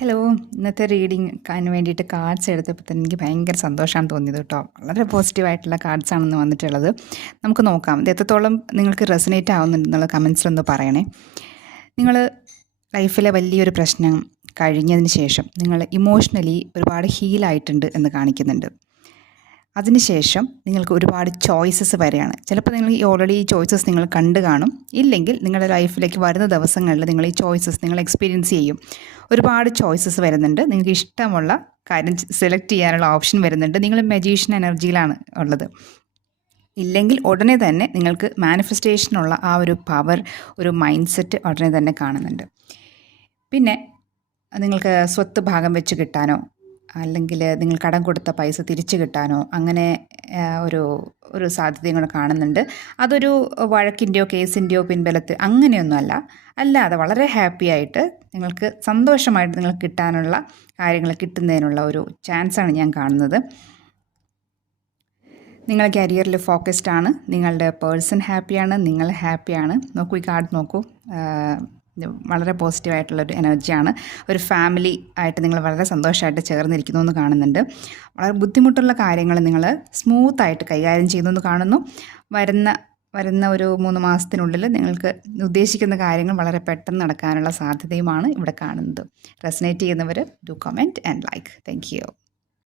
Hello. ഇന്നത്തെ റീഡിങ്ങിന് വേണ്ടിയിട്ട് cards എടുത്തപ്പോൾ തന്നെ എനിക്ക് ഭയങ്കര സന്തോഷമാണ് തോന്നിയത് കേട്ടോ. വളരെ പോസിറ്റീവായിട്ടുള്ള കാർഡ്സാണെന്ന് വന്നിട്ടുള്ളത്. നമുക്ക് നോക്കാം ഇത് എത്രത്തോളം നിങ്ങൾക്ക് റെസനേറ്റ് ആവുന്നുണ്ടെന്നുള്ള കമൻസിലൊന്ന് പറയണേ. നിങ്ങൾ ലൈഫിലെ വലിയൊരു പ്രശ്നം കഴിഞ്ഞതിന് ശേഷം നിങ്ങൾ ഇമോഷണലി ഒരുപാട് ഹീലായിട്ടുണ്ട് എന്ന് കാണിക്കുന്നുണ്ട്. അതിനുശേഷം നിങ്ങൾക്ക് ഒരുപാട് ചോയ്സസ് വരെയാണ്. ചിലപ്പോൾ നിങ്ങൾ ഓൾറെഡി ഈ ചോയ്സസ് നിങ്ങൾ കണ്ടു കാണും. ഇല്ലെങ്കിൽ നിങ്ങളുടെ ലൈഫിലേക്ക് വരുന്ന ദിവസങ്ങളിൽ നിങ്ങൾ ഈ ചോയ്സസ് നിങ്ങൾ എക്സ്പീരിയൻസ് ചെയ്യും. ഒരുപാട് ചോയ്സസ് വരുന്നുണ്ട്. നിങ്ങൾക്ക് ഇഷ്ടമുള്ള കാര്യം സെലക്ട് ചെയ്യാനുള്ള ഓപ്ഷൻ വരുന്നുണ്ട്. നിങ്ങൾ മജീഷ്യൻ എനർജിയിലാണ് ഉള്ളത്. ഇല്ലെങ്കിൽ ഉടനെ തന്നെ നിങ്ങൾക്ക് മാനിഫെസ്റ്റേഷനുള്ള ആ ഒരു പവർ, ഒരു മൈൻഡ് സെറ്റ് ഉടനെ തന്നെ കാണുന്നുണ്ട്. പിന്നെ നിങ്ങൾക്ക് സ്വത്ത് ഭാഗം വെച്ച് കിട്ടാനോ അല്ലെങ്കിൽ നിങ്ങൾ കടം കൊടുത്ത പൈസ തിരിച്ചു കിട്ടാനോ അങ്ങനെ ഒരു ഒരു സാധ്യതയും കൂടെ കാണുന്നുണ്ട്. അതൊരു വഴക്കിൻ്റെയോ കേസിൻ്റെയോ പിൻബലത്തിൽ അങ്ങനെയൊന്നുമല്ല. അല്ലാതെ വളരെ ഹാപ്പി ആയിട്ട് നിങ്ങൾക്ക് സന്തോഷമായിട്ട് നിങ്ങൾക്ക് കിട്ടാനുള്ള കാര്യങ്ങൾ കിട്ടുന്നതിനുള്ള ഒരു ചാൻസാണ് ഞാൻ കാണുന്നത്. നിങ്ങൾ കരിയറിൽ ഫോക്കസ്ഡ് ആണ്. നിങ്ങളുടെ പേഴ്സൺ ഹാപ്പിയാണ്. നിങ്ങൾ ഹാപ്പിയാണ്. നോക്കൂ, ഈ കാർഡ് നോക്കൂ. വളരെ പോസിറ്റീവായിട്ടുള്ളൊരു എനർജിയാണ്. ഒരു ഫാമിലി ആയിട്ട് നിങ്ങൾ വളരെ സന്തോഷമായിട്ട് ചേർന്നിരിക്കുന്നു എന്ന് കാണുന്നുണ്ട്. വളരെ ബുദ്ധിമുട്ടുള്ള കാര്യങ്ങൾ നിങ്ങൾ സ്മൂത്തായിട്ട് കൈകാര്യം ചെയ്യുന്നു കാണുന്നു. വരുന്ന ഒരു 3 മാസത്തിനുള്ളിൽ നിങ്ങൾക്ക് ഉദ്ദേശിക്കുന്ന കാര്യങ്ങൾ വളരെ പെട്ടെന്ന് നടക്കാനുള്ള സാധ്യതയുമാണ് ഇവിടെ കാണുന്നത്. റെസനേറ്റ് ചെയ്യുന്നവർ do comment and like. Thank you.